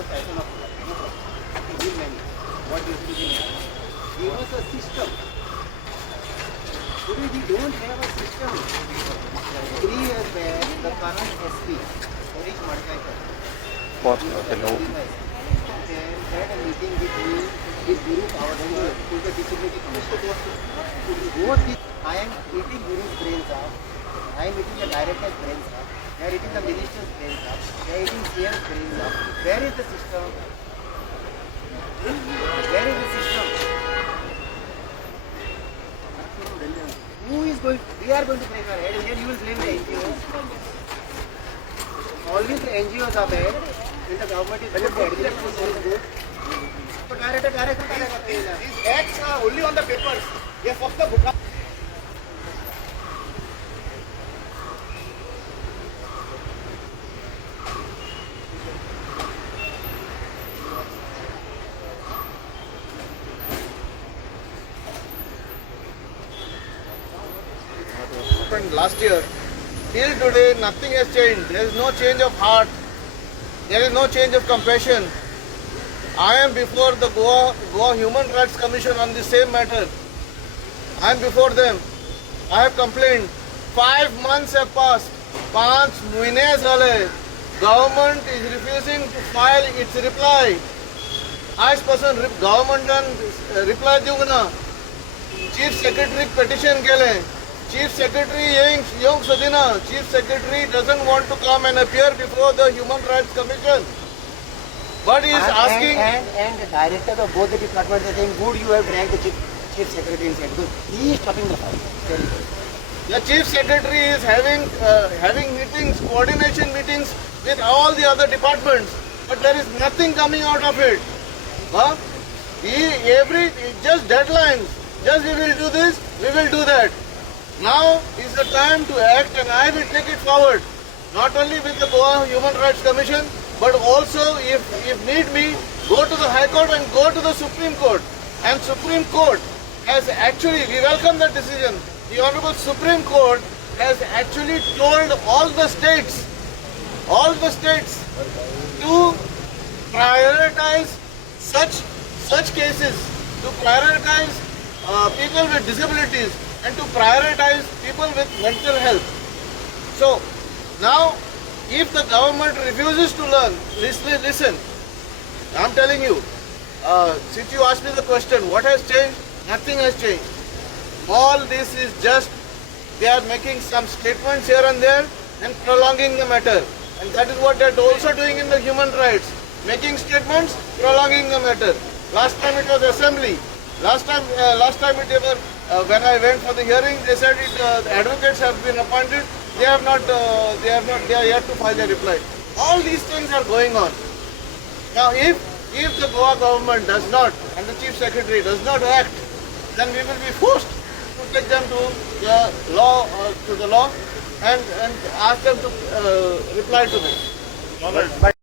first item of no problem. Bill menu. What you see in there. Give us a system. Today we don't have a system. 3 years back, the current SP, Harish Madkekar, बहुत hello. had a meeting with me, with Guru Kavadani, who is the disability commissioner. Both the, I am eating Guru's brains up. I am eating the director's brains up. They are eating the minister's brains up. They are eating CM's brains up. Where is the system? Where is the system? Who is going? We are going to break our head, and then you will blame the NGOs. Always the NGOs are bad, and the government is good. The administration is good. But director these acts are only on the papers. They fuck the book. Happened last year, till today nothing has changed. There is no change of heart, there is no change of compassion. I am before the Goa Human Rights Commission on the same matter. I am before them. I have complained. 5 months have passed. 5 महीने साले. Government is refusing to file its reply. आज person government can reply दूँगा ना. Chief Secretary petition केले. Chief Secretary Young Sadina, Chief Secretary doesn't want to come and appear before the Human Rights Commission. But he is asking... And the directors of both the departments are saying, good, you have ranked the Chief Secretary inside. Because he is stopping the fight. The Chief Secretary is having meetings, coordination meetings with all the other departments. But there is nothing coming out of it. Huh? Just deadlines. Just we will do this, we will do that. Now is the time to act, and I will take it forward. Not only with the Goa Human Rights Commission, but also if need be, go to the High Court and go to the Supreme Court. And Supreme Court has actually, we welcome that decision. The Honorable Supreme Court has actually told all the states to prioritize such cases, to prioritize people with disabilities, and to prioritize people with mental health. So now, if the government refuses to learn, listen, I'm telling you, since you asked me the question, what has changed? Nothing has changed. All this is just, they are making some statements here and there and prolonging the matter. And that is what they are also doing in the human rights. Making statements, prolonging the matter. Last time it was assembly. Last time when I went for the hearing, they said the advocates have been appointed. They are yet to file their reply. All these things are going on. Now, if the Goa government does not, and the Chief Secretary does not act, then we will be forced to take them to the law, and ask them to reply to this.